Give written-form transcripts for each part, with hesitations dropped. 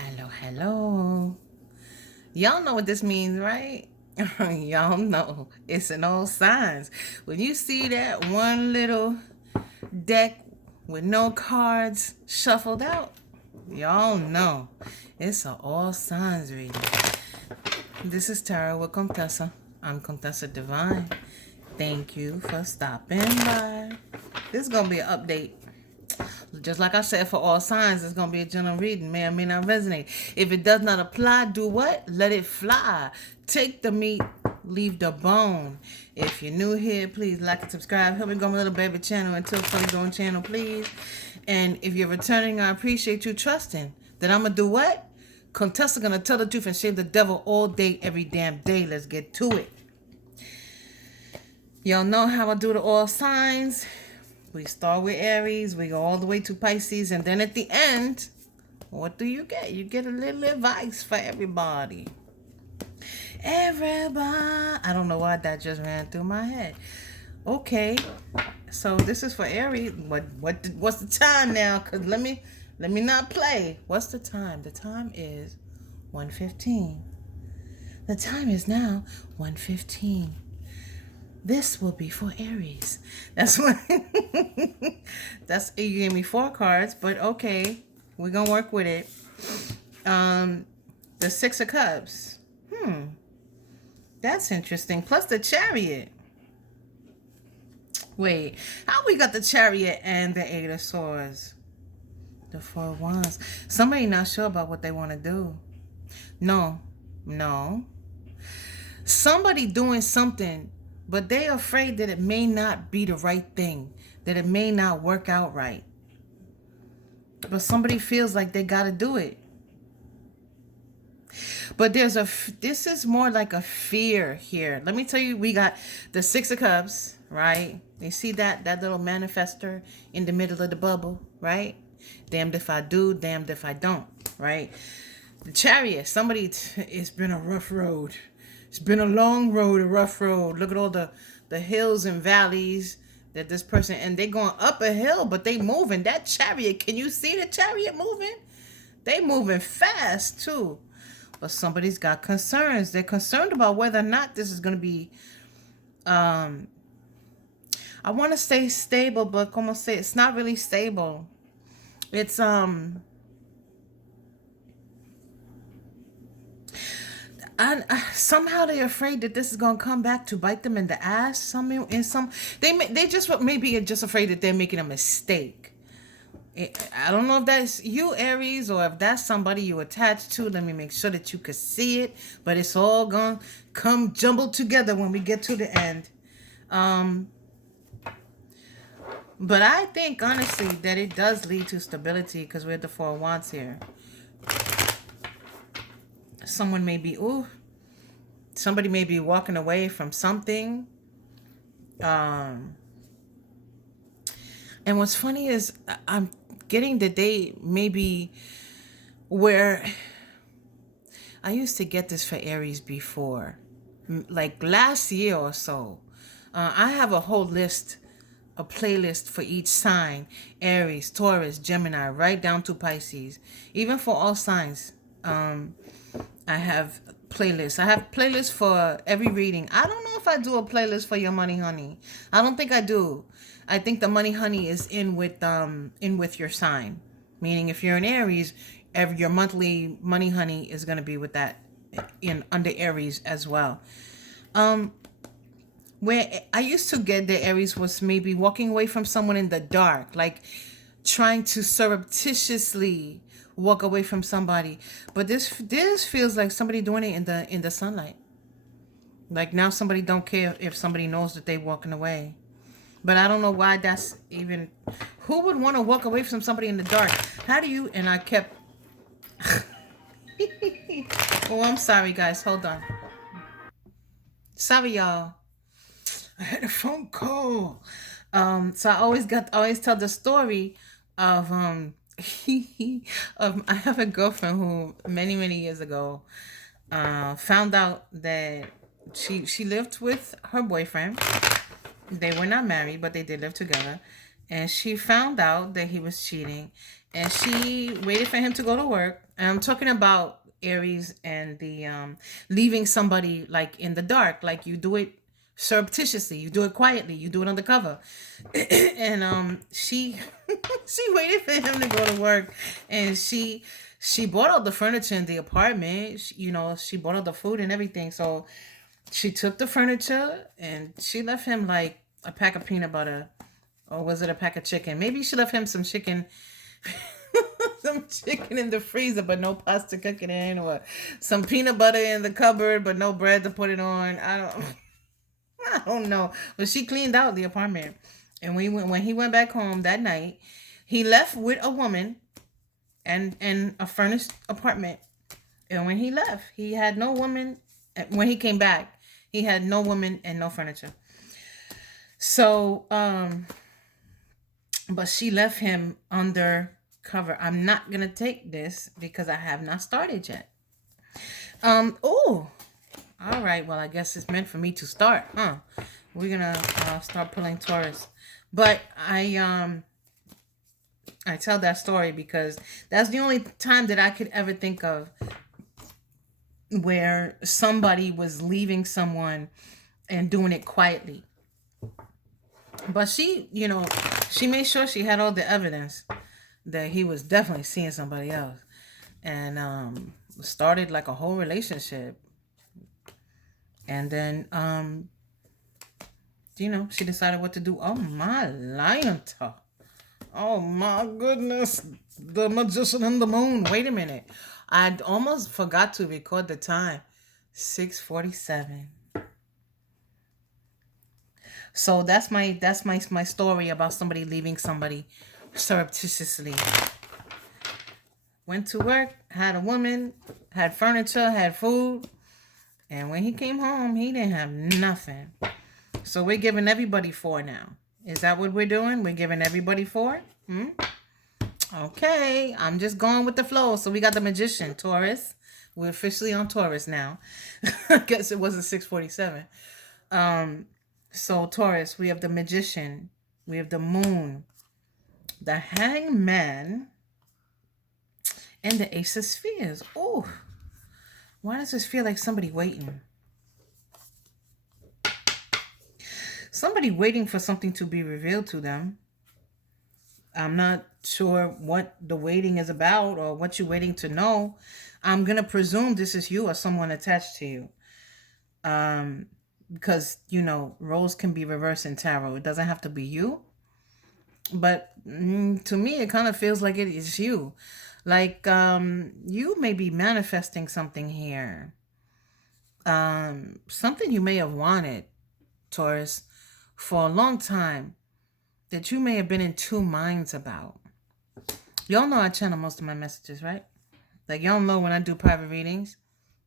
Hello. Y'all know what this means, right? Y'all know it's in all signs. When you see that one little deck with no cards shuffled out, y'all know it's an all signs reading. This is Tara with Contessa. I'm Contessa Divine. Thank you for stopping by. This is going to be an update. Just like I said, for all signs, it's going to be a general reading. May or may not resonate. If it does not apply, do what? Let it fly. Take the meat, leave the bone. If you're new here, please like and subscribe. Help me grow my little baby channel until Funny Growing channel, please. And if you're returning, I appreciate you trusting that I'm going to do what? Contessa going to tell the truth and shame the devil all day, every damn day. Let's get to it. Y'all know how I do the all signs. We start with Aries, we go all the way to Pisces, and then at the end, what do you get? You get a little advice for everybody. Everybody. I don't know why that just ran through my head. Okay, so this is for Aries. What's the time now? Cause let me not play. What's the time? The time is 1:15. The time is now 1:15. This will be for Aries. That's what. You gave me 4 cards, but okay, we're gonna work with it. The 6 of Cups. That's interesting. Plus the Chariot. Wait, how we got the Chariot and the 8 of Swords? The 4 of Wands. Somebody not sure about what they want to do. No. Somebody doing something, but they're afraid that it may not be the right thing, that it may not work out right. But somebody feels like they got to do it. But this is more like a fear here. Let me tell you, we got the 6 of Cups, right? You see that little manifester in the middle of the bubble, right? Damned if I do, damned if I don't, right? The Chariot, it's been a rough road. It's been a long road, a rough road. Look at all the hills and valleys that this person, and they going up a hill, but they moving. That Chariot, can you see the Chariot moving? They moving fast too. But somebody's got concerns. They're concerned about whether or not this is going to be, I want to say stable, but como say, it's not really stable. It's, somehow they're afraid that this is gonna come back to bite them in the ass. They just maybe are just afraid that they're making a mistake. I don't know if that's you, Aries, or if that's somebody you attached to. Let me make sure that you could see it. But it's all gonna come jumbled together when we get to the end. But I think honestly that it does lead to stability because we're at the 4 of Wands here. Somebody may be walking away from something. And what's funny is I'm getting the day maybe where I used to get this for Aries before, like last year or so. I have a whole list, a playlist for each sign: Aries, Taurus, Gemini, right down to Pisces, even for all signs. I have playlists. I have playlists for every reading. I don't know if I do a playlist for your money honey. I don't think I do. I think the money honey is in with your sign. Meaning if you're an Aries, your monthly money honey is going to be with that under Aries as well. Where I used to get the Aries was maybe walking away from someone in the dark, like trying to surreptitiously walk away from somebody. But this feels like somebody doing it in the sunlight. Like now somebody don't care if somebody knows that they walking away. But I don't know why that's even, who would want to walk away from somebody in the dark? How do you, and I kept oh, I'm sorry guys, hold on. Sorry y'all, I had a phone call. So I always tell the story of I have a girlfriend who many years ago found out that she lived with her boyfriend. They were not married, but they did live together. And she found out that he was cheating. And she waited for him to go to work And I'm talking about Aries and the leaving somebody like in the dark, like you do it surreptitiously, you do it quietly, you do it undercover. And she she waited for him to go to work, and she bought all the furniture in the apartment. She bought all the food and everything. So she took the furniture and she left him like a pack of peanut butter, or was it a pack of chicken? Maybe she left him some chicken, some chicken in the freezer, but no pasta cooking in, or some peanut butter in the cupboard, but no bread to put it on. I don't, I don't know. But she cleaned out the apartment, and when he went back home that night, he left with a woman and a furnished apartment. And when he left, he had no woman. When he came back, he had no woman and no furniture. So, but she left him under cover. I'm not gonna take this because I have not started yet. Oh, all right. Well, I guess it's meant for me to start, huh? We're gonna start pulling Taurus, but I tell that story because that's the only time that I could ever think of where somebody was leaving someone and doing it quietly. But she made sure she had all the evidence that he was definitely seeing somebody else, and started like a whole relationship. And then she decided what to do. Oh my lion. Oh my goodness. The Magician and the Moon. Wait a minute. I almost forgot to record the time. 6:47. So that's my story about somebody leaving somebody surreptitiously. Went to work, had a woman, had furniture, had food, and when he came home, he didn't have nothing. So we're giving everybody 4 now. Is that what we're doing? We're giving everybody 4? Okay, I'm just going with the flow. So we got the Magician, Taurus. We're officially on Taurus now. I guess it wasn't 6:47. So Taurus, we have the Magician, we have the Moon, the Hangman, and the Ace of Spheres. Oh, why does this feel like somebody waiting? Somebody waiting for something to be revealed to them. I'm not sure what the waiting is about or what you're waiting to know. I'm going to presume this is you or someone attached to you. Because, roles can be reversed in tarot. It doesn't have to be you. But to me, it kind of feels like it is you. Like you may be manifesting something here. Something you may have wanted, Taurus, for a long time that you may have been in 2 minds about. Y'all know I channel most of my messages, right? Like, y'all know when I do private readings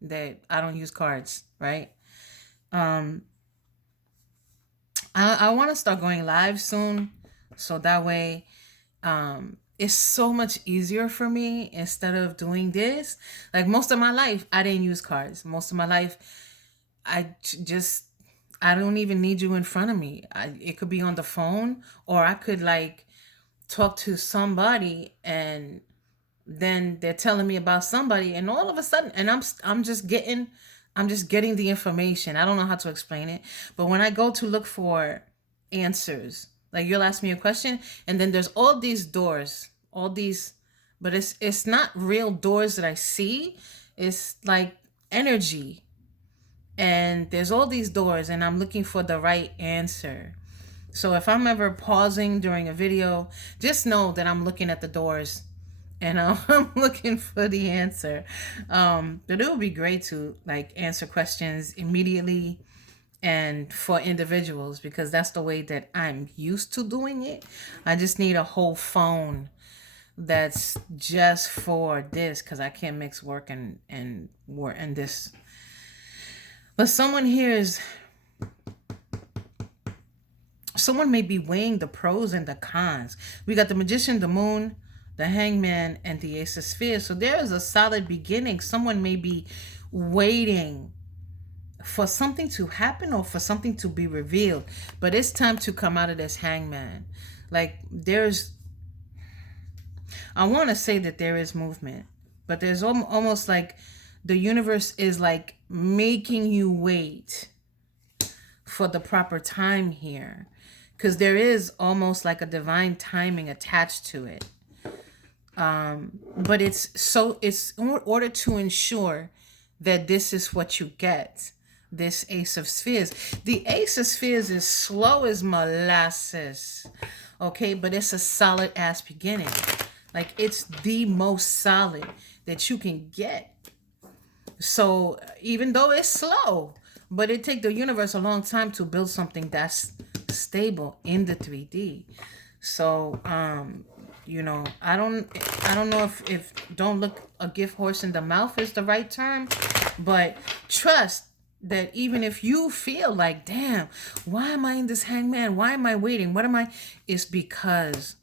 that I don't use cards, right? I want to start going live soon, so that way it's so much easier for me instead of doing this. Like, most of my life, I didn't use cards. Most of my life, I don't even need you in front of me. It could be on the phone, or I could like talk to somebody and then they're telling me about somebody, and all of a sudden, and I'm just getting the information. I don't know how to explain it, but when I go to look for answers, like you'll ask me a question and then there's all these doors, but it's not real doors that I see. It's like energy. And there's all these doors and I'm looking for the right answer. So if I'm ever pausing during a video, just know that I'm looking at the doors and I'm looking for the answer. But it would be great to like answer questions immediately and for individuals, because that's the way that I'm used to doing it. I just need a whole phone that's just for this, because I can't mix work and this. But someone may be weighing the pros and the cons. We got the Magician, the Moon, the Hangman, and the Ace of Spheres. So there is a solid beginning. Someone may be waiting for something to happen or for something to be revealed. But it's time to come out of this Hangman. Like I want to say that there is movement. But there's almost like the universe is like making you wait for the proper time here, because there is almost like a divine timing attached to it. But it's in order to ensure that this is what you get. This Ace of Spheres. The Ace of Spheres is slow as molasses. Okay, but it's a solid ass beginning. Like, it's the most solid that you can get. So even though it's slow, but it take the universe a long time to build something that's stable in the 3D. So I don't know if don't look a gift horse in the mouth is the right term, but trust that even if you feel like, damn, why am I in this hangman? Why am I waiting? What am I? It's because,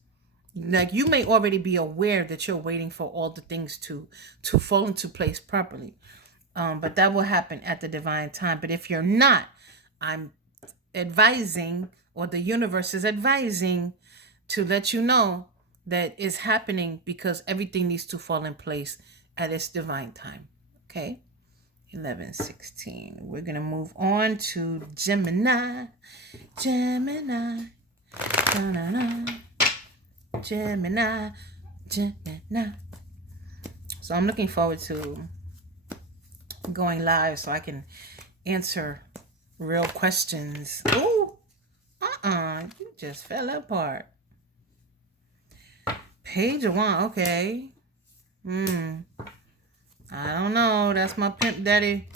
like, you may already be aware that you're waiting for all the things to fall into place properly. But that will happen at the divine time. But if you're not, I'm advising, or the universe is advising, to let you know that it's happening because everything needs to fall in place at its divine time. Okay? 11:16. We're going to move on to Gemini. Gemini. Da-na-na. Gemini. Gemini. So I'm looking forward to going live so I can answer real questions. Ooh. You just fell apart. Page of Wands. Okay. I don't know. That's my pimp daddy.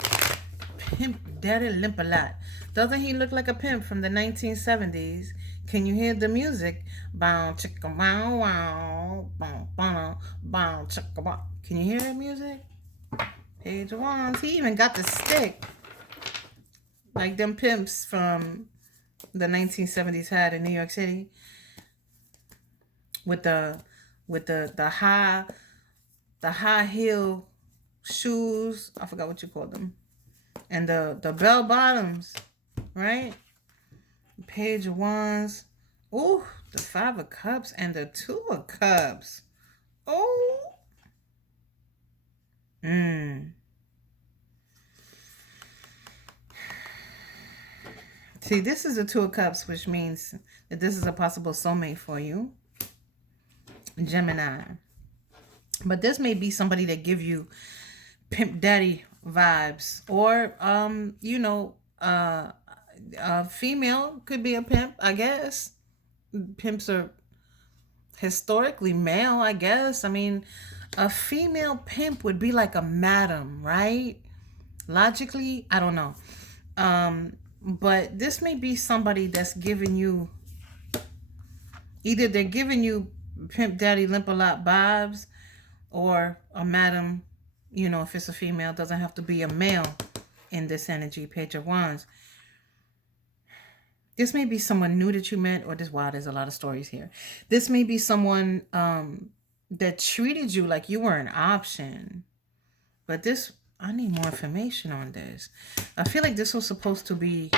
Pimp daddy Limp-a-Lot. Doesn't he look like a pimp from the 1970s? Can you hear the music? Bow chicka wow wow. Bow bow bow chicka wow. Can you hear that music? Page of Wands. He even got the stick, like them pimps from the 1970s had in New York City, with the high heel shoes. I forgot what you call them, and the bell bottoms, right? Page of Wands. Ooh, the 5 of Cups and the 2 of Cups. Oh. See, this is the 2 of Cups, which means that this is a possible soulmate for you, Gemini. But this may be somebody that give you pimp daddy vibes, or a female could be a pimp, I guess. Pimps are historically male, I guess. I mean, a female pimp would be like a madam, right? Logically, I don't know. But this may be somebody that's giving you, either they're giving you pimp daddy Limp-a-Lot vibes, or a madam. If it's a female, doesn't have to be a male in this energy. Page of Wands. This may be someone new that you met, or this, wow, there's a lot of stories here. This may be someone that treated you like you were an option. But this, I need more information on this. I feel like this was supposed to be,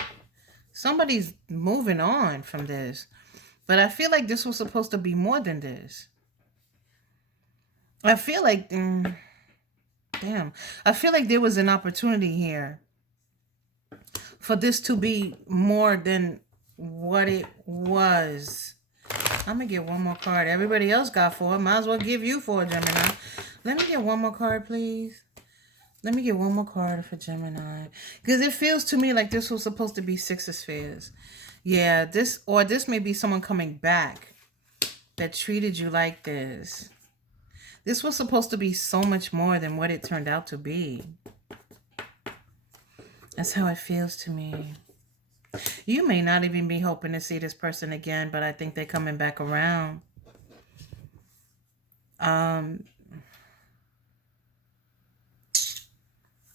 somebody's moving on from this. But I feel like this was supposed to be more than this. I feel like, I feel like there was an opportunity here for this to be more than what it was. I'm going to get one more card. Everybody else got 4. Might as well give you 4, Gemini. Let me get one more card, please. Let me get one more card for Gemini. Because it feels to me like this was supposed to be 6 of Spheres. Yeah, this may be someone coming back that treated you like this. This was supposed to be so much more than what it turned out to be. That's how it feels to me. You may not even be hoping to see this person again, but I think they're coming back around.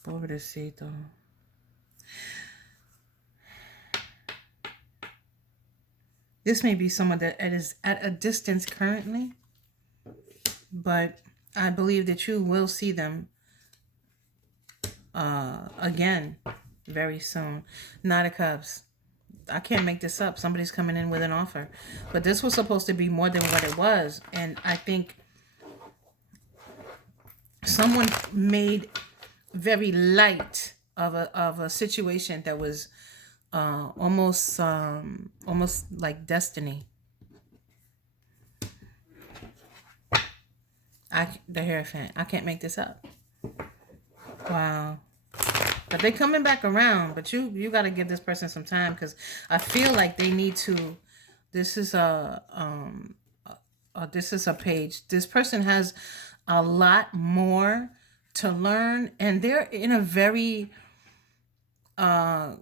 Pobrecito. This may be someone that is at a distance currently, but I believe that you will see them again very soon. Knight of Cups. I can't make this up. Somebody's coming in with an offer. But this was supposed to be more than what it was. And I think someone made very light of a situation that was almost like destiny. The Hierophant. I can't make this up. Wow. But they're coming back around. But you got to give this person some time, because I feel like they need to. This is this is a page. This person has a lot more to learn, and they're in a very they're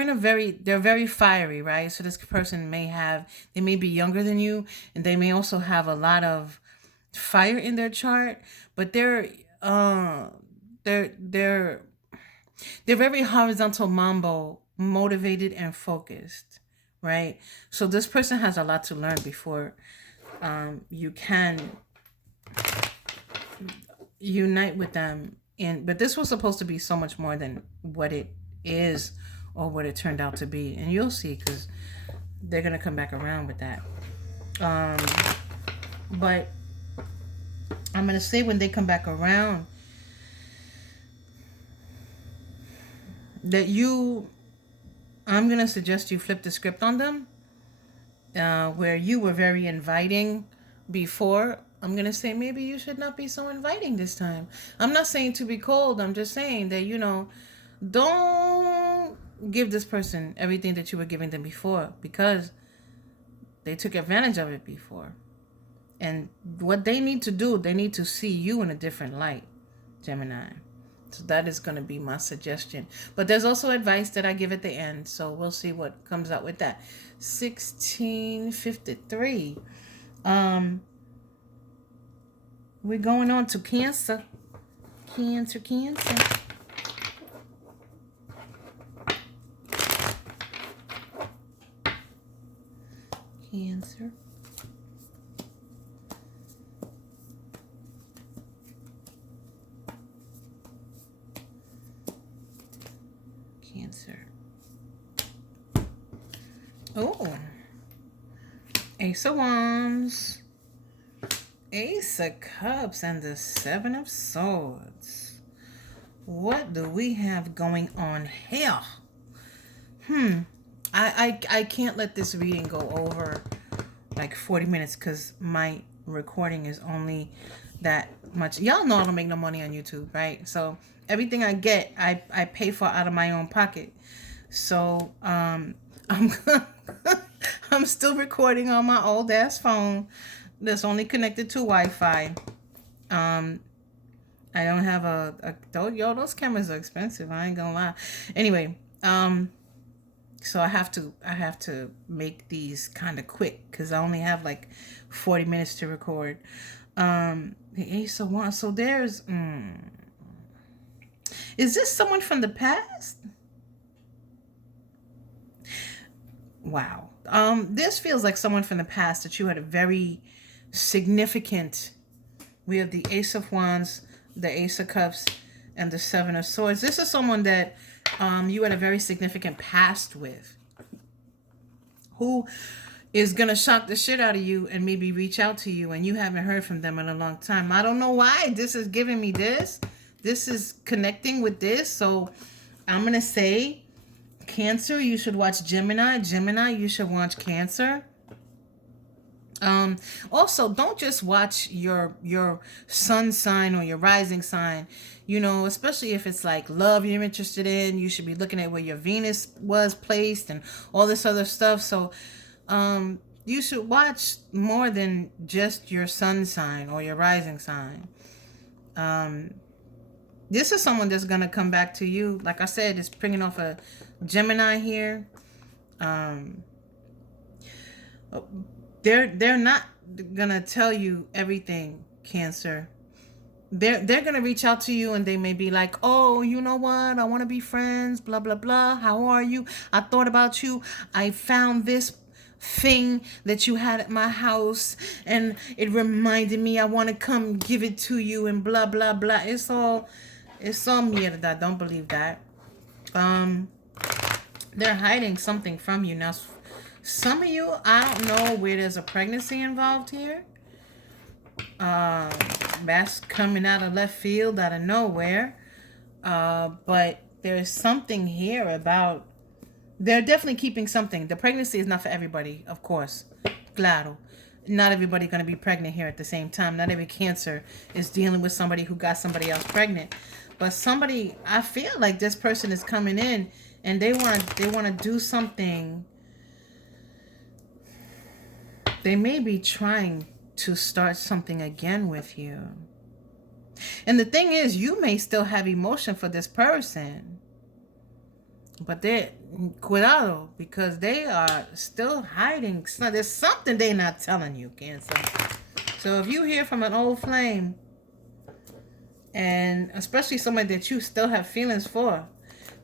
in a they're very fiery, right? So this person they may be younger than you, and they may also have a lot of fire in their chart, but they're very horizontal mambo, motivated and focused, right? So this person has a lot to learn before you can unite with them. But this was supposed to be so much more than what it is or what it turned out to be, and you'll see, because they're gonna come back around with that. But I'm gonna say, when they come back around, that I'm gonna suggest you flip the script on them, where you were very inviting before. I'm gonna say maybe you should not be so inviting this time. I'm not saying to be cold. I'm just saying that, don't give this person everything that you were giving them before, because they took advantage of it before. And what they need to do, they need to see you in a different light, Gemini. So that is going to be my suggestion. But there's also advice that I give at the end. So we'll see what comes out with that. 1653. We're going on to Cancer. Cancer. Cancer. Oh, Ace of Wands, Ace of Cups, and the Seven of Swords. What do we have going on here? I can't let this reading go over like 40 minutes, because my recording is only that much. Y'all know I don't make no money on YouTube, right? So everything I get, I pay for out of my own pocket. So I'm still recording on my old ass phone that's only connected to Wi-Fi. I don't have those cameras are expensive. I ain't gonna lie. Anyway, so I have to make these kind of quick, because I only have like 40 minutes to record. The Ace of Wands. So there's is this someone from the past? Wow. This feels like someone from the past that you had a very significant. We have the Ace of Wands, the Ace of Cups, and the Seven of Swords. This is someone that you had a very significant past with, who is going to shock the shit out of you and maybe reach out to you, and you haven't heard from them in a long time. I don't know why this is giving me this. This is connecting with this. So I'm going to say, Cancer, you should watch Gemini. Gemini, you should watch Cancer. Also, don't just watch your sun sign or your rising sign, especially if it's like love you're interested in. You should be looking at where your Venus was placed and all this other stuff. So you should watch more than just your sun sign or your rising sign. This is someone that's going to come back to you. Like I said, it's bringing off a Gemini here. They're not gonna tell you everything, Cancer. They're gonna reach out to you, and they may be like, oh, you know what, I want to be friends, blah blah blah, how are you, I thought about you, I found this thing that you had at my house and it reminded me, I want to come give it to you, and blah blah blah. It's all mierda. Don't believe that. They're hiding something from you now. Some of you, I don't know where there's a pregnancy involved here. That's coming out of left field, out of nowhere. But there's something here about, they're definitely keeping something. The pregnancy is not for everybody, of course. Claro. Not everybody going to be pregnant here at the same time. Not every Cancer is dealing with somebody who got somebody else pregnant. But somebody, I feel like this person is coming in and they want to do something. They may be trying to start something again with you. And the thing is, you may still have emotion for this person. But they're, cuidado, because they are still hiding. So there's something they're not telling you, Cancer. So if you hear from an old flame, and especially somebody that you still have feelings for,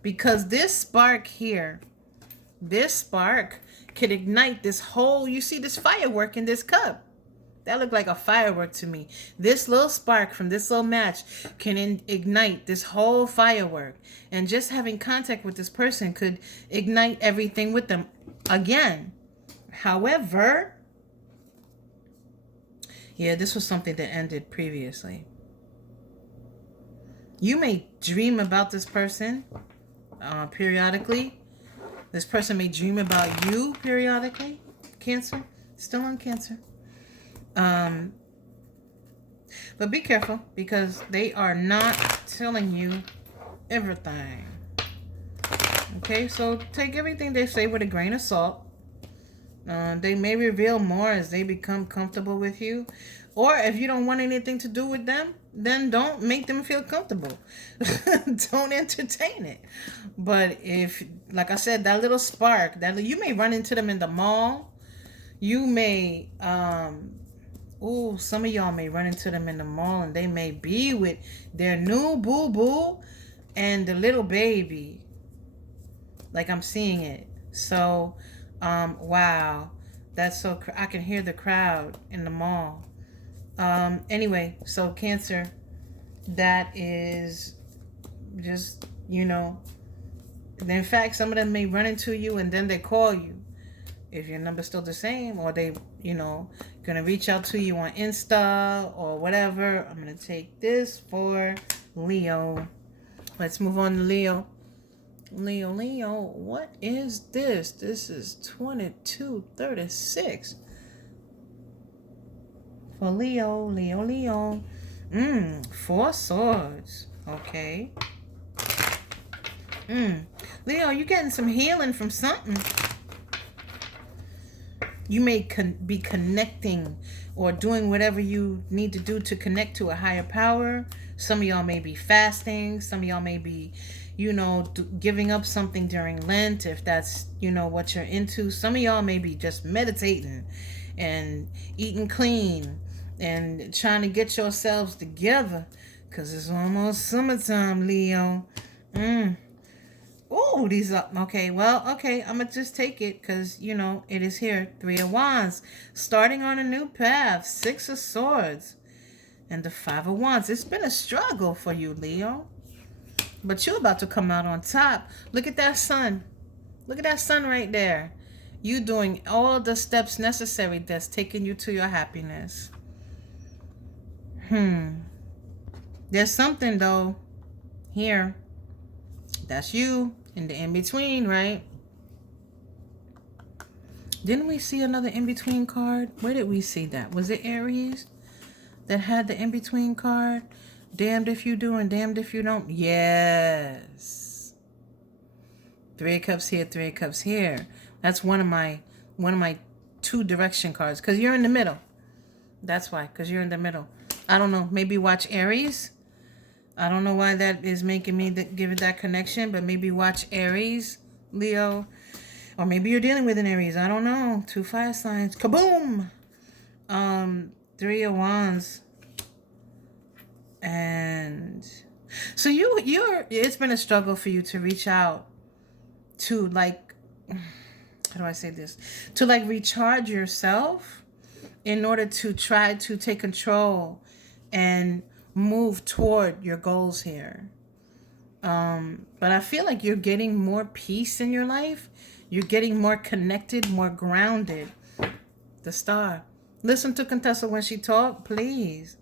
because this spark here, this spark could ignite this whole, you see this firework in this cup. That looked like a firework to me. This little spark from this little match can ignite this whole firework. And just having contact with this person could ignite everything with them again. However, yeah, this was something that ended previously. You may dream about this person periodically. This person may dream about you periodically. Cancer. Still on Cancer. But be careful, because they are not telling you everything. Okay, so take everything they say with a grain of salt. They may reveal more as they become comfortable with you. Or if you don't want anything to do with them, then don't make them feel comfortable. Don't entertain it. But if, like I said, that little spark, that you may run into them in the mall. You may, some of y'all may run into them in the mall and they may be with their new boo-boo and the little baby. Like I'm seeing it. So, wow. That's so, I can hear the crowd in the mall. Anyway, so Cancer, that is just, in fact, some of them may run into you and then they call you. If your number's still the same, or they, gonna reach out to you on Insta or whatever. I'm gonna take this for Leo. Let's move on to Leo. Leo, what is this? This is 2236. For Leo. 4 swords. Okay. Leo, you getting some healing from something. You may be connecting or doing whatever you need to do to connect to a higher power. Some of y'all may be fasting. Some of y'all may be, giving up something during Lent, if that's, what you're into. Some of y'all may be just meditating and eating clean and trying to get yourselves together, because it's almost summertime, Leo. Oh, these are, okay, I'm going to just take it because, it is here. 3 of Wands, starting on a new path. 6 of Swords, and the 5 of Wands. It's been a struggle for you, Leo, but you're about to come out on top. Look at that sun. Look at that sun right there. You doing all the steps necessary that's taking you to your happiness. There's something, though, here. That's you. In the in-between, right? Didn't we see another in-between card? Where did we see that? Was it Aries that had the in-between card? Damned if you do and damned if you don't. Yes. 3 of Cups here, 3 of Cups here. That's one of my 2 direction cards. Because you're in the middle. That's why. Because you're in the middle. I don't know. Maybe watch Aries. I don't know why that is making me give it that connection, but maybe watch Aries, Leo, or maybe you're dealing with an Aries. I don't know. 2 fire signs. Kaboom! 3 of Wands, and so you're. It's been a struggle for you to reach out to, like, how do I say this? To, like, recharge yourself in order to try to take control and move toward your goals here. But I feel like you're getting more peace in your life. You're getting more connected, more grounded. The Star. Listen to Contessa when she talk, please.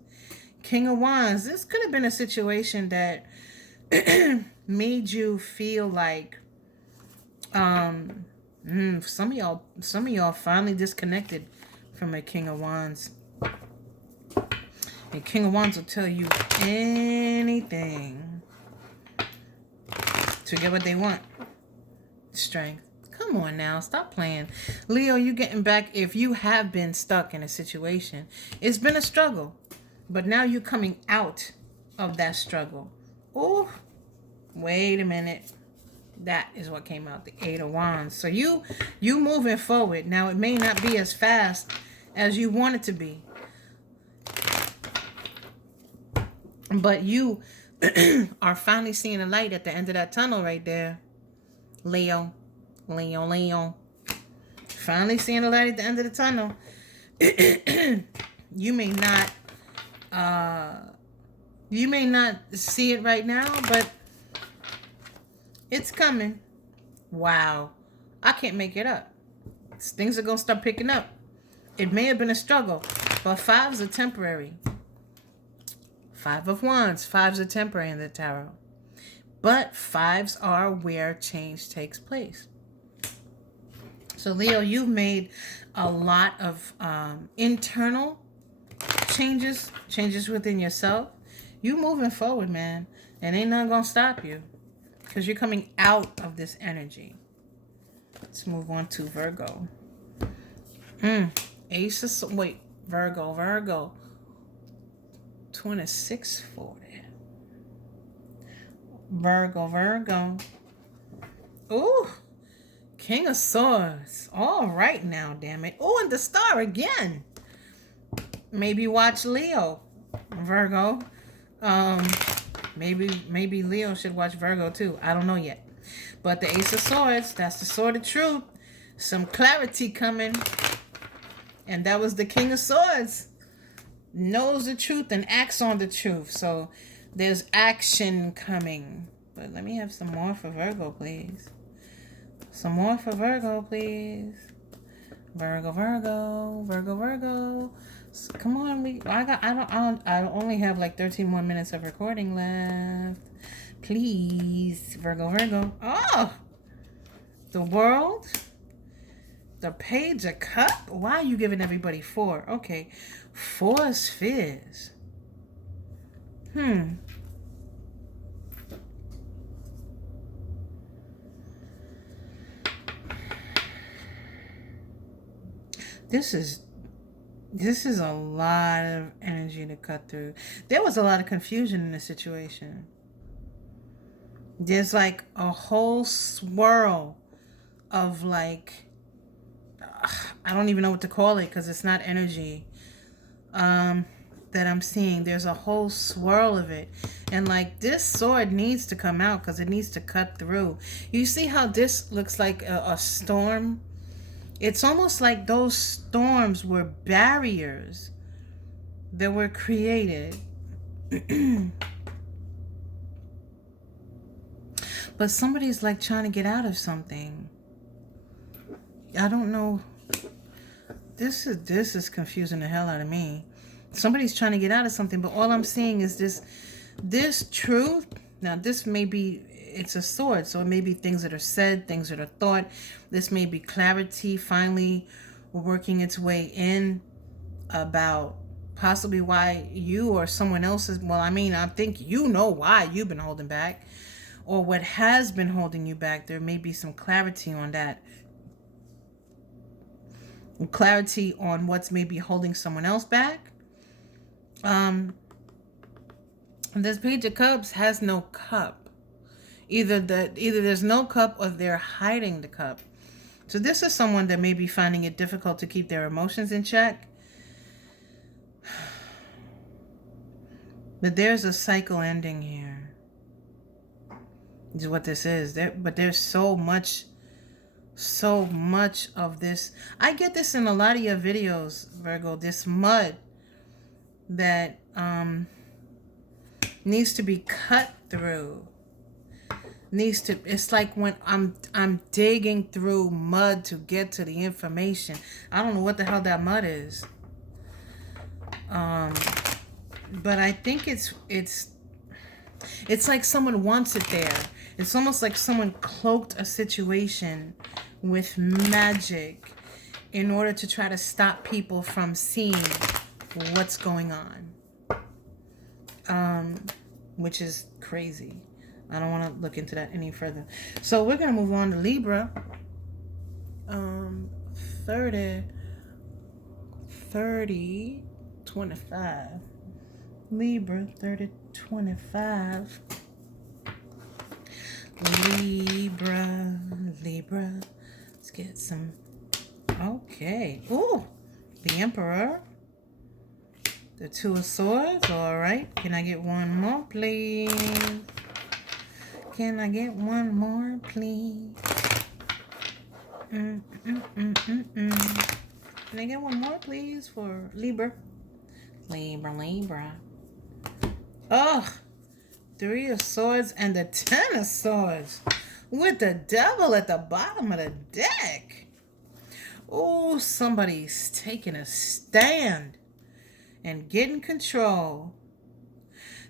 King of Wands. This could have been a situation that made you feel like some of y'all finally disconnected from a King of Wands. A King of Wands will tell you anything to get what they want. Strength. Come on now, stop playing. Leo, you getting back. If you have been stuck in a situation, it's been a struggle, but now you're coming out of that struggle. Oh, wait a minute. That is what came out, the Eight of Wands. So you moving forward. Now, it may not be as fast as you want it to be, but you are finally seeing a light at the end of that tunnel right there. Leo. Finally seeing a light at the end of the tunnel. You may not see it right now, but it's coming. Wow. I can't make it up. Things are going to start picking up. It may have been a struggle, but fives are temporary. Five of Wands. Fives are temporary in the tarot. But fives are where change takes place. So, Leo, you've made a lot of internal changes within yourself. You moving forward, man. And ain't nothing going to stop you. Because you're coming out of this energy. Let's move on to Virgo. Ace of... Wait. Virgo. 2640. Virgo. Ooh. King of Swords. All right now, damn it. Oh, and the star again. Maybe watch Leo, Virgo. Maybe Leo should watch Virgo too. I don't know yet. But the Ace of Swords, that's the sword of truth. Some clarity coming. And that was the King of Swords. Knows the truth and acts on the truth. So there's action coming. But let me have some more for Virgo, please. Some more for Virgo, please. Virgo. So come on, I only have like 13 more minutes of recording left. Please, Virgo. Oh, the World. The Page of Cup. Why are you giving everybody 4? Okay, 4 spheres. This is a lot of energy to cut through. There was a lot of confusion in the situation. There's like a whole swirl of like, I don't even know what to call it because it's not energy that I'm seeing. There's a whole swirl of it. And like this sword needs to come out because it needs to cut through. You see how this looks like a storm? It's almost like those storms were barriers that were created. But somebody's like trying to get out of something. I don't know. This is confusing the hell out of me. Somebody's trying to get out of something, but all I'm seeing is this truth. Now, this may be, it's a sword, so it may be things that are said, things that are thought. This may be clarity finally working its way in about possibly why you or someone else is, well, I mean, I think you know why you've been holding back or what has been holding you back. There may be some clarity on that. Clarity on what's maybe holding someone else back. This Page of Cups has no cup. Either there's no cup or they're hiding the cup. So this is someone that may be finding it difficult to keep their emotions in check. But there's a cycle ending here. Is what this is. But there's so much of this. I get this in a lot of your videos, Virgo. This mud that needs to be cut through. It's like when I'm digging through mud to get to the information. I don't know what the hell that mud is. but I think it's like someone wants it there. It's almost like someone cloaked a situation with magic in order to try to stop people from seeing what's going on. Which is crazy. I don't want to look into that any further. So we're going to move on to Libra. 30, 25. Libra, 30, 25. Libra. Let's get some. Okay. Ooh, the Emperor. The Two of Swords. All right. Can I get one more, please? Can I get one more, please? Can I get one more, please, for Libra? Libra. Oh, Three of Swords and the Ten of Swords with the Devil at the bottom of the deck. Oh, somebody's taking a stand and getting control.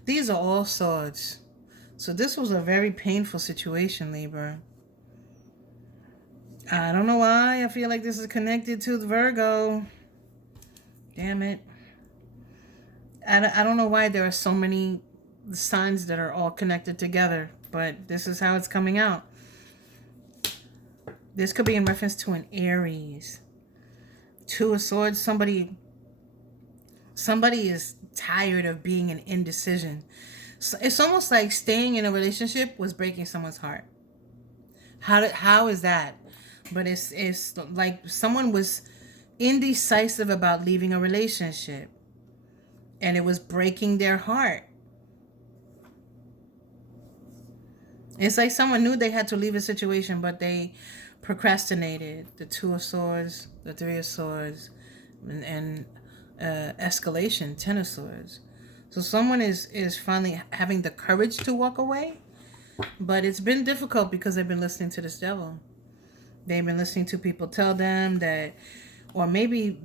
These are all swords. So this was a very painful situation, Libra. I don't know why I feel like this is connected to the Virgo. Damn it. I don't know why there are so many signs that are all connected together, but this is how it's coming out. This could be in reference to an Aries. Two of Swords. Somebody is tired of being in indecision. So it's almost like staying in a relationship was breaking someone's heart. How is that? But it's like someone was indecisive about leaving a relationship, and it was breaking their heart. It's like someone knew they had to leave a situation, but they procrastinated. The Two of Swords, the Three of Swords, and escalation, Ten of Swords. So someone is finally having the courage to walk away, but it's been difficult because they've been listening to this devil. They've been listening to people tell them that, or maybe,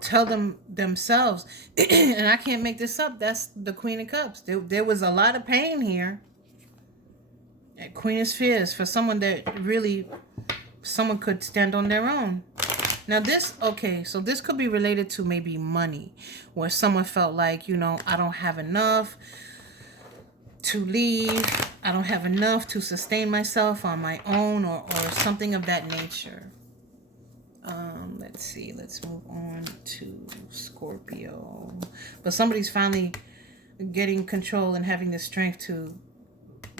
tell them themselves. And I can't make this up. That's the Queen of Cups. There was a lot of pain here. Queen of Spheres, for someone that really, someone could stand on their own. Now so this could be related to maybe money, where someone felt like, I don't have enough to leave. I don't have enough to sustain myself on my own, or something of that nature. Let's see. Let's move on to Scorpio. But somebody's finally getting control and having the strength to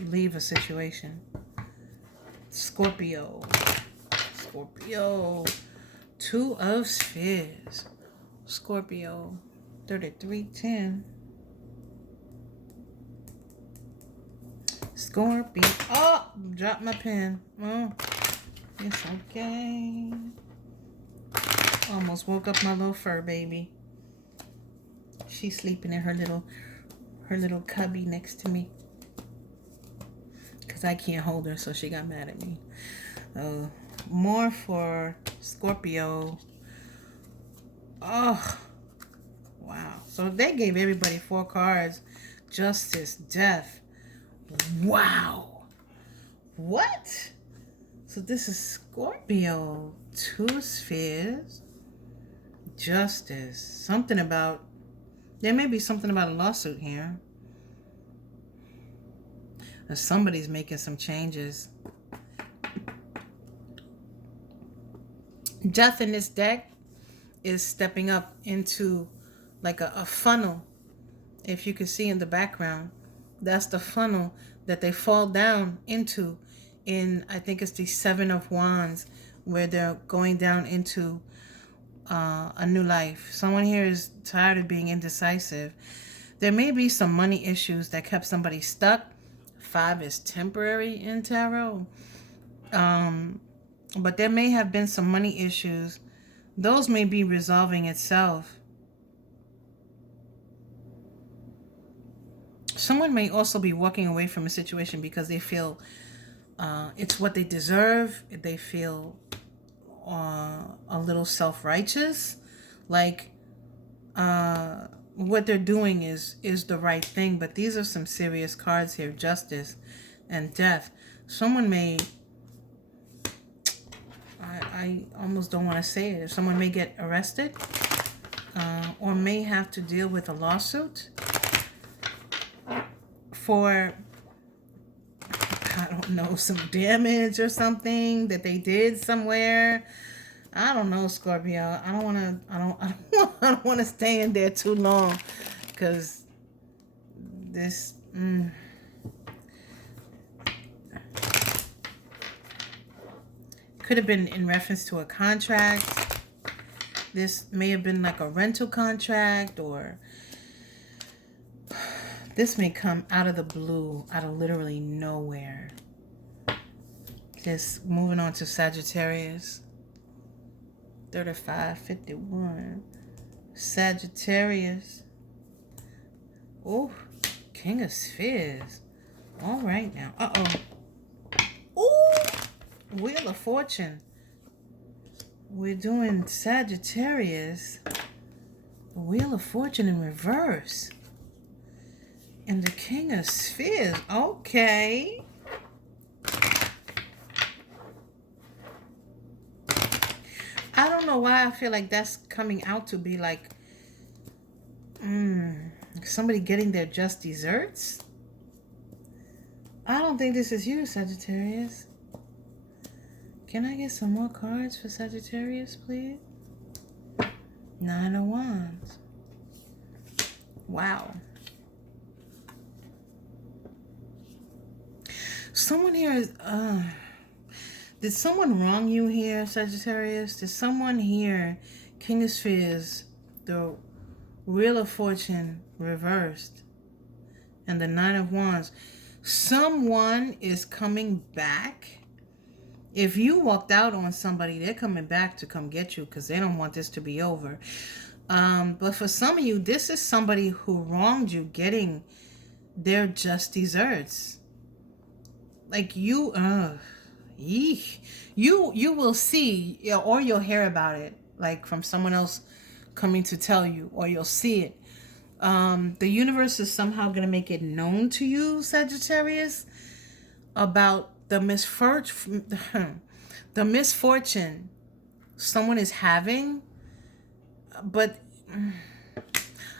leave a situation. Scorpio. Two of Spheres. Scorpio. 3310. Scorpio. Oh, dropped my pen. Oh, it's okay. Almost woke up my little fur baby. She's sleeping in her little cubby next to me, because I can't hold her, so she got mad at me. More for Scorpio. Oh, wow. So they gave everybody 4 cards. Justice, Death. Wow. What? So this is Scorpio. 2 spheres. Justice. There may be something about a lawsuit here. Or somebody's making some changes. Death in this deck is stepping up into like a funnel. If you can see in the background, that's the funnel that they fall down into in, I think it's the 7 of Wands, where they're going down into a new life. Someone here is tired of being indecisive. There may be some money issues that kept somebody stuck. 5 is temporary in tarot. But there may have been some money issues. Those may be resolving itself. Someone may also be walking away from a situation because they feel it's what they deserve. They feel a little self-righteous. Like what they're doing is the right thing. But these are some serious cards here. Justice and death. Someone may, I almost don't want to say it. Someone may get arrested or may have to deal with a lawsuit for, I don't know, some damage or something that they did somewhere. I don't know, Scorpio. I don't want to stay in there too long, because this could have been in reference to a contract. This may have been like a rental contract, or this may come out of the blue, out of literally nowhere. Just moving on to Sagittarius. 3551. Sagittarius. Oh, King of Spheres. All right now. Ooh, Wheel of Fortune. We're doing Sagittarius. The Wheel of Fortune in reverse. And the King of Spheres. Okay. I don't know why I feel like that's coming out to be like somebody getting their just desserts. I don't think this is you, Sagittarius. Can I get some more cards for Sagittarius, please? 9 of Wands. Wow. Someone here is... did someone wrong you here, Sagittarius? Did someone here, King of Spheres, the Wheel of Fortune reversed, and the 9 of Wands? Someone is coming back. If you walked out on somebody, they're coming back to come get you because they don't want this to be over. But for some of you, this is somebody who wronged you getting their just desserts. Like you will see, or you'll hear about it, like from someone else coming to tell you, or you'll see it. The universe is somehow going to make it known to you, Sagittarius, about the misfortune someone is having. But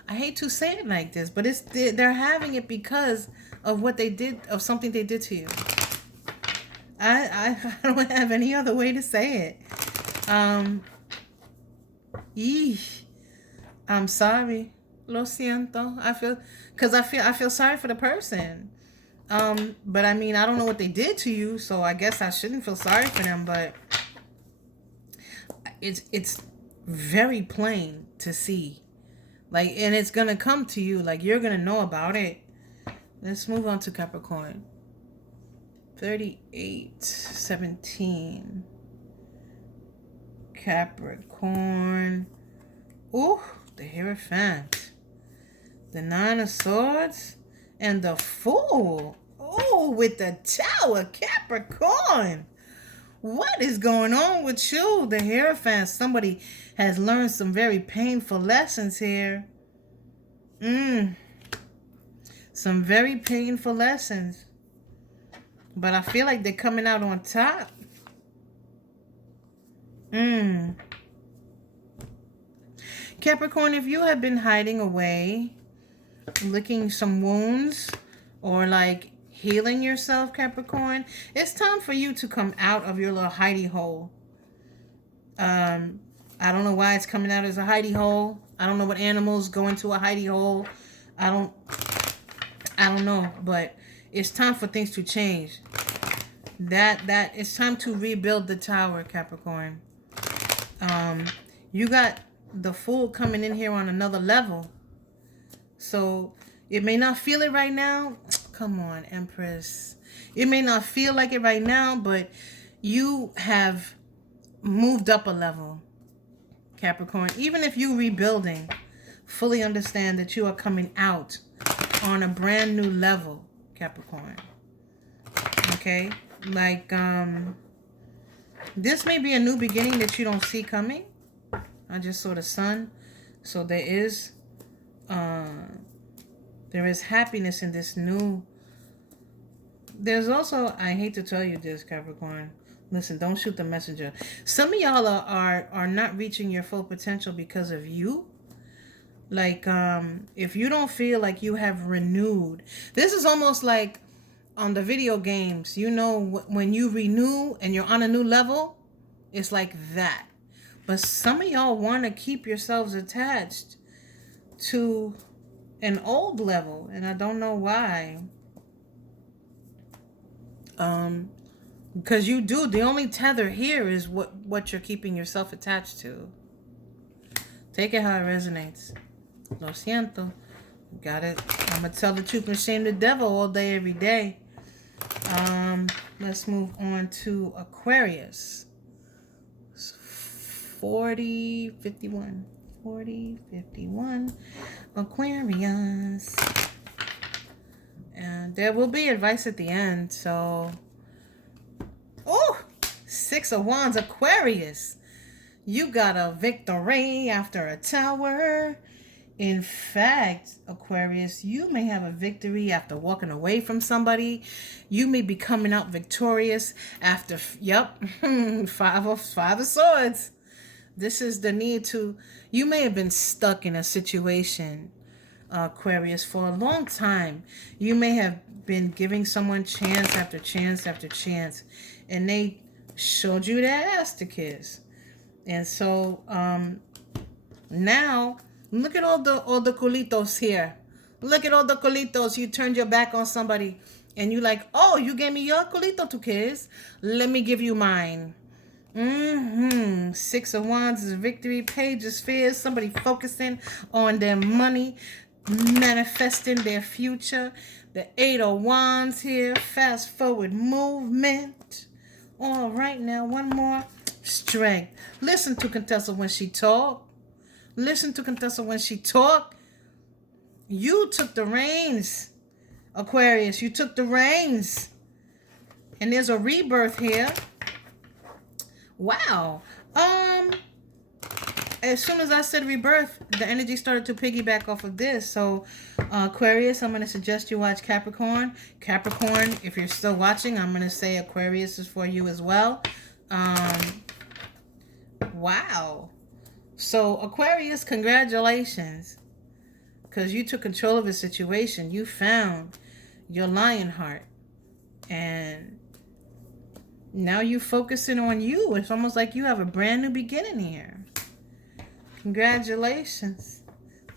I hate to say it like this, but they're having it because of what they did, of something they did to you. I don't have any other way to say it. I'm sorry. Lo siento. I feel sorry for the person. But I mean, I don't know what they did to you, so I guess I shouldn't feel sorry for them, but it's very plain to see. Like, and it's gonna come to you, like you're gonna know about it. Let's move on to Capricorn. 3817. Capricorn. Ooh, the Hierophant. The 9 of Swords. And the Fool. Oh, with the Tower, Capricorn. What is going on with you, the Hierophant? Somebody has learned some very painful lessons here. Some very painful lessons. But I feel like they're coming out on top. Capricorn, if you have been hiding away, licking some wounds, or like healing yourself, Capricorn, it's time for you to come out of your little hidey hole. I don't know why it's coming out as a hidey hole. I don't know what animals go into a hidey hole. I don't know, but it's time for things to change. That it's time to rebuild the tower, Capricorn. You got the Fool coming in here on another level. So it may not feel it right now. Come on, Empress. It may not feel like it right now, but you have moved up a level, Capricorn. Even if you're rebuilding, fully understand that you are coming out on a brand new level, Capricorn. Okay? Like, this may be a new beginning that you don't see coming. I just saw the sun. So there is There is happiness in this new. There's also, I hate to tell you this, Capricorn. Listen, don't shoot the messenger. Some of y'all are not reaching your full potential because of you. Like, if you don't feel like you have renewed, this is almost like on the video games, you know, when you renew and you're on a new level, it's like that. But some of y'all want to keep yourselves attached to an old level, and I don't know why. Because you do. The only tether here is what you're keeping yourself attached to. Take it how it resonates. Lo siento. Got it. I'm going to tell the truth and shame the devil all day, every day. Let's move on to Aquarius. 40, 51. 40, 51. Aquarius. And there will be advice at the end, so... Oh! 6 of Wands, Aquarius. You got a victory after a tower. In fact, Aquarius, you may have a victory after walking away from somebody. You may be coming out victorious after, five of swords. This is the need to, you may have been stuck in a situation, Aquarius, for a long time. You may have been giving someone chance after chance after chance, and they showed you their ass to kiss. And so now, look at all the culitos here. Look at all the culitos. You turned your back on somebody, and you like, oh, you gave me your culito to kiss. Let me give you mine. 6 of Wands is victory. Page is fears. Somebody focusing on their money, manifesting their future. The 8 of Wands here. Fast forward movement. All right, now one more. Strength. Listen to Contessa when she talk. Listen to Contessa when she talk. You took the reins, Aquarius. You took the reins. And there's a rebirth here. Wow. As soon as I said rebirth, the energy started to piggyback off of this. So, Aquarius, I'm going to suggest you watch Capricorn. Capricorn, if you're still watching, I'm going to say Aquarius is for you as well. Wow. So, Aquarius, congratulations. Because you took control of a situation. You found your lion heart. And now you're focusing on you. It's almost like you have a brand new beginning here. Congratulations.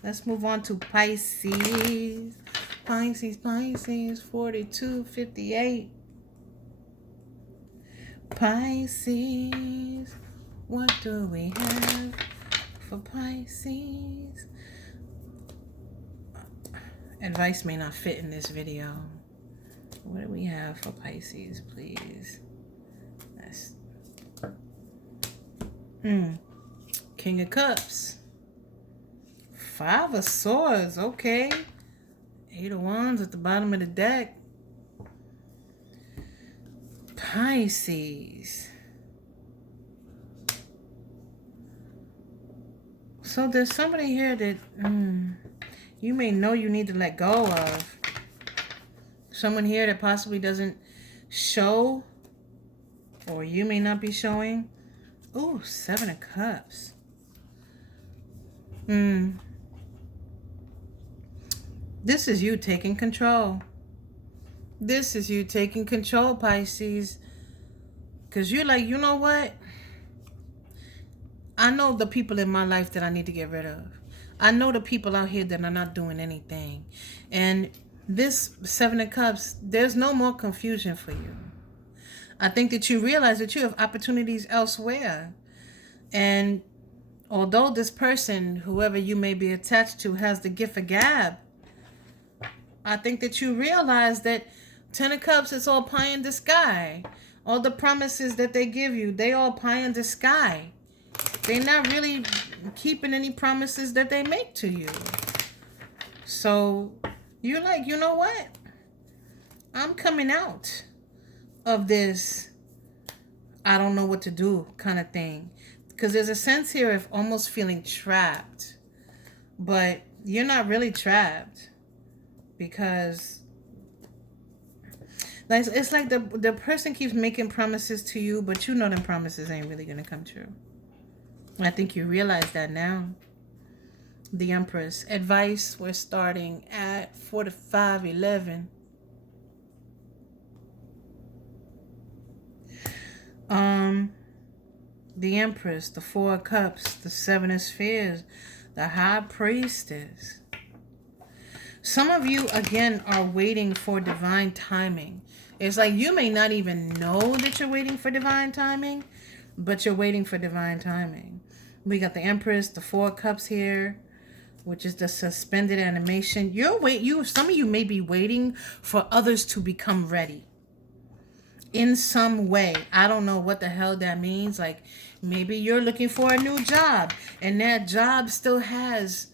Let's move on to Pisces. Pisces, 4258. Pisces. What do we have for Pisces? Advice may not fit in this video. What do we have for Pisces, please? That's King of Cups. 5 of Swords. Okay. 8 of Wands at the bottom of the deck. Pisces. So there's somebody here that you may know you need to let go of. Someone here that possibly doesn't show, or you may not be showing. Ooh, 7 of Cups. This is you taking control. This is you taking control, Pisces. Because you're like, you know what? I know the people in my life that I need to get rid of. I know the people out here that are not doing anything. And this 7 of Cups, there's no more confusion for you. I think that you realize that you have opportunities elsewhere. And although this person, whoever you may be attached to, has the gift of gab, I think that you realize that 10 of Cups is all pie in the sky. All the promises that they give you, they all pie in the sky. They're not really keeping any promises that they make to you. So you're like, you know what? I'm coming out of this I don't know what to do kind of thing. Because there's a sense here of almost feeling trapped. But you're not really trapped, because like it's like the person keeps making promises to you, but you know them promises ain't really gonna come true. I think you realize that now. The Empress. Advice, we're starting at 4511. The Empress, the Four of Cups, the Seven of Spheres, the High Priestess. Some of you, again, are waiting for divine timing. It's like you may not even know that you're waiting for divine timing, but you're waiting for divine timing. We got the Empress, the Four of Cups here, which is the suspended animation. Some of you may be waiting for others to become ready in some way. I don't know what the hell that means. Like, maybe you're looking for a new job, and that job still has,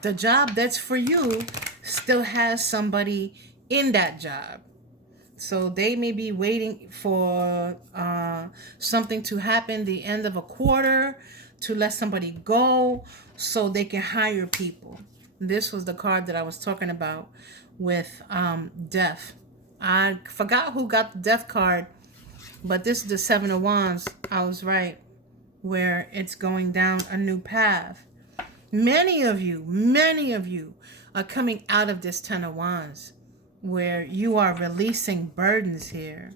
the job that's for you still has somebody in that job. So they may be waiting for something to happen the end of a quarter to let somebody go so they can hire people. This was the card that I was talking about with death. I forgot who got the death card, but this is the Seven of Wands. I was right, where it's going down a new path. Many of you are coming out of this Ten of Wands, where you are releasing burdens here.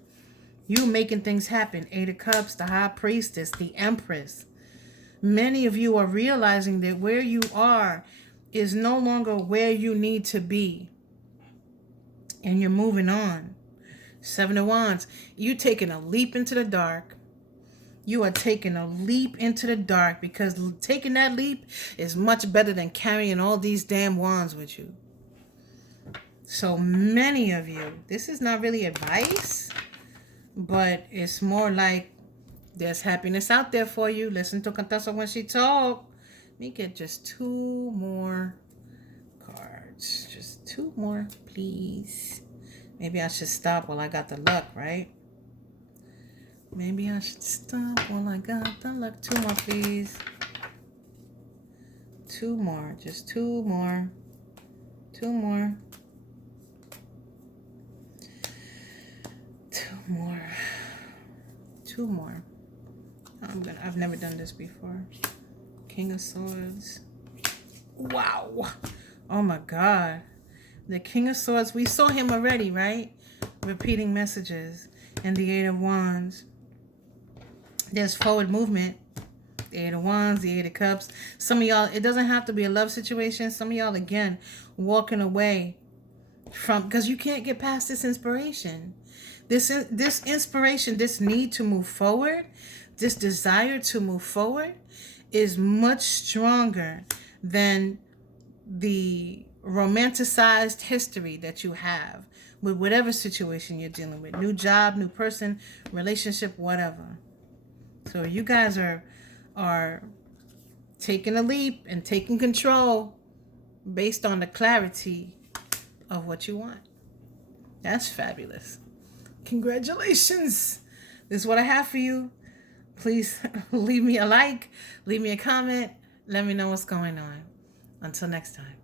You making things happen. Eight of Cups, the High Priestess, the Empress. Many of you are realizing that where you are is no longer where you need to be. And you're moving on. Seven of Wands. You taking a leap into the dark. You are taking a leap into the dark, because taking that leap is much better than carrying all these damn wands with you. So many of you, this is not really advice, but it's more like there's happiness out there for you. Listen to Contessa when she talk. Let me get just two more cards. Just two more, please. Maybe I should stop while I got the luck, right? Maybe I should stop while I got the luck. Two more, please. Two more. Just two more. Two more. Two more. Two more. I've never done this before. King of Swords. Wow. Oh my God. The King of Swords. We saw him already, right? Repeating messages. And the Eight of Wands. There's forward movement. The Eight of Wands, the Eight of Cups. Some of y'all, it doesn't have to be a love situation. Some of y'all, again, walking away from, because you can't get past this inspiration. This inspiration, this need to move forward, this desire to move forward is much stronger than the romanticized history that you have with whatever situation you're dealing with. New job, new person, relationship, whatever. So you guys are taking a leap and taking control based on the clarity of what you want. That's fabulous. Congratulations. This is what I have for you. Please leave me a like, leave me a comment, let me know what's going on. Until next time.